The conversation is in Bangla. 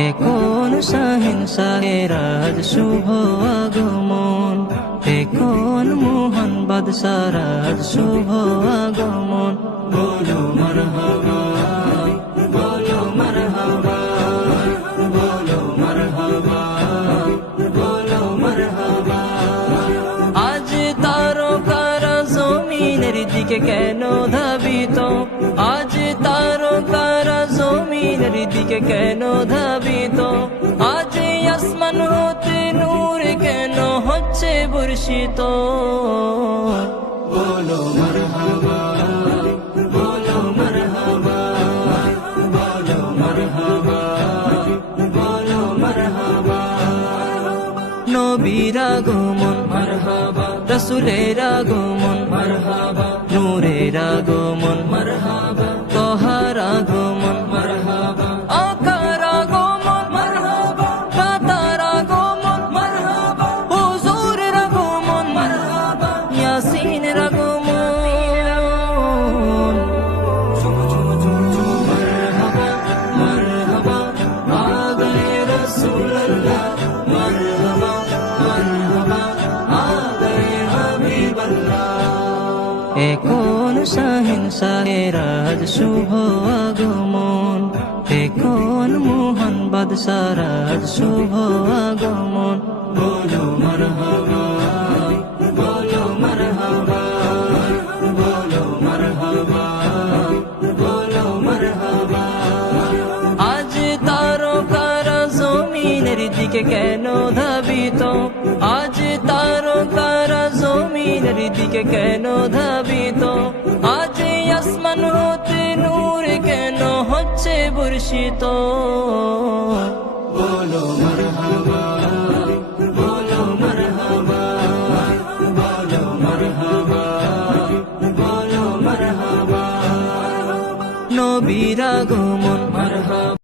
এখন শাহিন শাহেরাজ শুভ আগমন এখন মোহন বাদশারাজ শুভ আগমন বলো মারহাবা বলো মারহাবা বলো মারহাবা বলো মারহাবা আজ তারকারা জমিনের দিকে কেন ধাবিত দিকে কেন ধাবিত? আজ আসমান হতে নূর কেন হচ্ছে বর্ষিত? বলো মারহাবা বলো মারহাবা বলো মারহাবা বলো মারহাবা। নবীর আগমন মারহাবা রসুলের আগমন মারহাবা। নূরের আগমন। ইয়াসিনের আগমন। মারহাবা মারহাবা আগে রাসূলুল্লাহ মারহাবা মারহাবা আগে হাবিবাল্লাহ। এখন শাহিন শাহেরাজ শুভ আগমন। এখন মোহন বাদশারাজ শুভ আগমন। দিকে কেন ধাবিত? আজ তারকারা জমিনের দিকে কেন ধাবিত? আজ আসমান হতে নূর কেন হচ্ছে বর্ষিত? বলো মারহাবা বলো মারহাবা বলো মারহাবা বলো মারহাবা। নবীর মারহাবা।